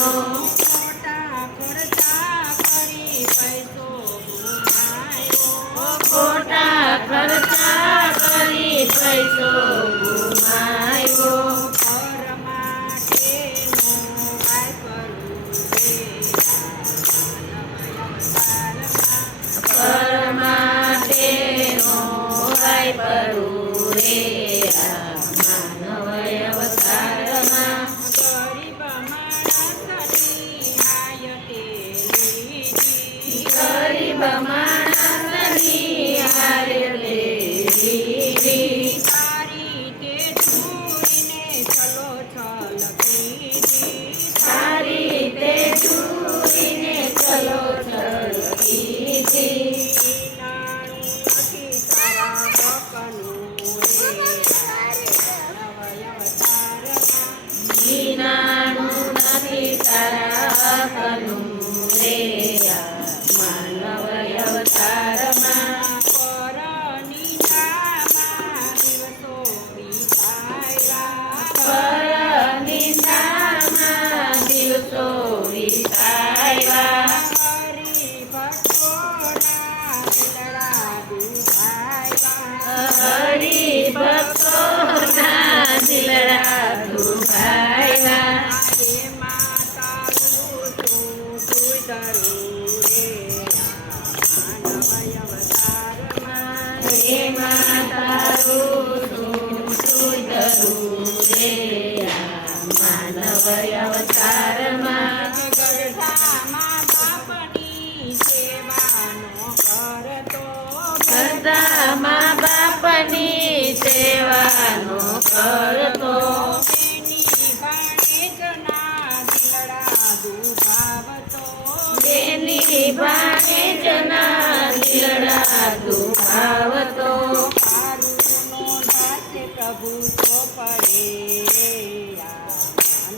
ખોટા ખર્ચા કરી પૈસો ગુમાયો. ખોટા ખર્ચા કરી પૈસો ગુમાયો. પર માટેનો વાય કરું રે. માનવ અવતારમાં ગરીબ માણસની હાયતે લીધી. ગરીબ માણસની હારે લીધી. સારી તે છોડીને ચલો છલ કીધી. સારી તે છોડીને ચલો ચલ કીધી. નાણું નથી તારા હકનું રે. માનવ અવતારમાં વિનાનું નથી તારા હકનું રે. માનવ અવતારમાં પરની નામાં દિવસો વિતાયા. પરનિંદામાં દિવસો વિતાવ્યા. હરિભક્તોના દિલડા દુભાયા. હરિભક્તોના દિલડા દુભાવ્યા. એ માતાનું તું ધરું રે. માનવ અવતારમાં હે માતારું તું ધરું રે. માનવ અવતારમાં ગરધામાં બાપની સેવાનો કરતો. બધા મા બાપની સેવાનો કરતો. એની ભાણેજના દિલડા દુભાવતો. તેની ભાણેજના દિલડા દુભાવતો. કારુનો દાસે પ્રભુ તો પડે.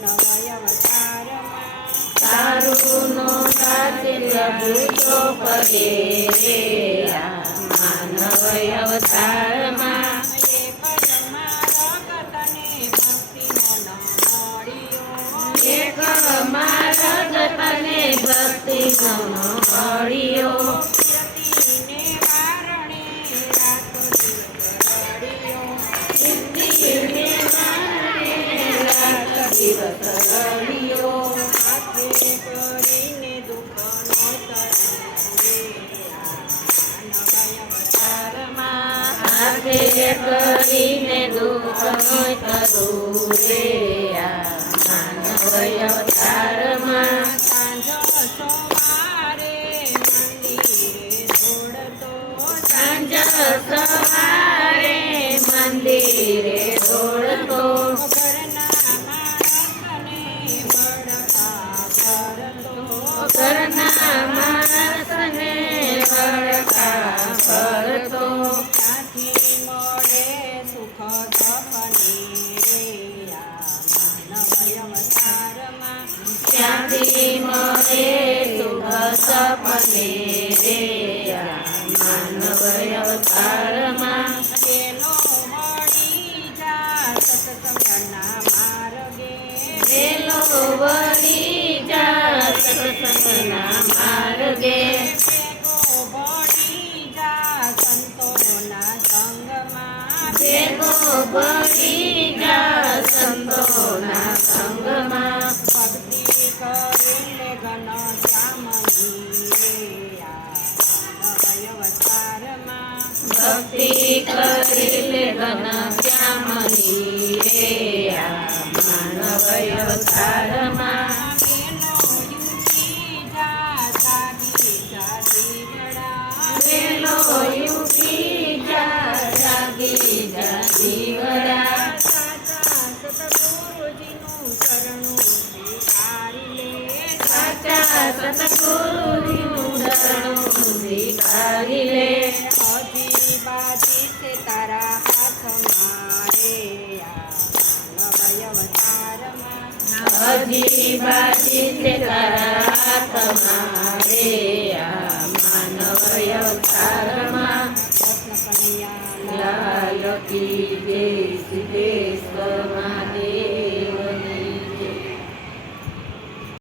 માનવ અવતારમાં તારુનો સાથે પ્રભુ તો પડે રે. માનવ અવતારમાં એ પરમારગ તને ભક્તિનો ન મળ્યો. એક માર્ગ તને ભક્તિનો મળ્યો. કીર્તિને કારણે રાતો દિવસ રડ્યો. સિદ્ધિને મારે રાત દિવસ રડ્યો. હાથે કરીને દુઃખનો તરવે. માનવ અવતારમાં હાથે કરીને દુઃખ કરું રે. માનવ અવતારમાં સાંજ સવારે મંદિરે દોડતો. સાંજ સવારે મંદિરે દોડતો. ઘરના માણસને બળકા ભરતો. ઘરના માણસને વળકા ભરતો. ત્યાંથી મળે સુખ સપની રે. માનવ અવતારમાં ત્યાંથી મળે સુખ સપને રે. માનવ અવતારમાં પેલો મળી જા સત્સંગના માર્ગે. વેલો વળી જા સત્સંગના માર્ગે. ભેગો ભળી જા સંતોના સંગમાં. ભેગો ભળી જા સંતોના સંગમાં. ભક્તિ કરીને ઘન શ્યામની રે. માનવ અવતારમાં ભક્તિ કરી લે ઘન શ્યામની રે. માનવ અવતારમાં વેલો યુકી જા જાગી જા દીવડા. વેલો યુકી જા જાગી જા દીવડા. સાચા સતગુરુજીનું શરણું સ્વીકારી લે. સાચા સતગુરુનું શરણું સ્વીકારી લે. હજી બાજી છે તારા હાથમાં રે. માનવ અવતારમાં હજી બાજી છે તારા હાથમાં રે. માનવ અવતારમાં કૃષ્ણ કનૈયા લાલ કી જય શ્રી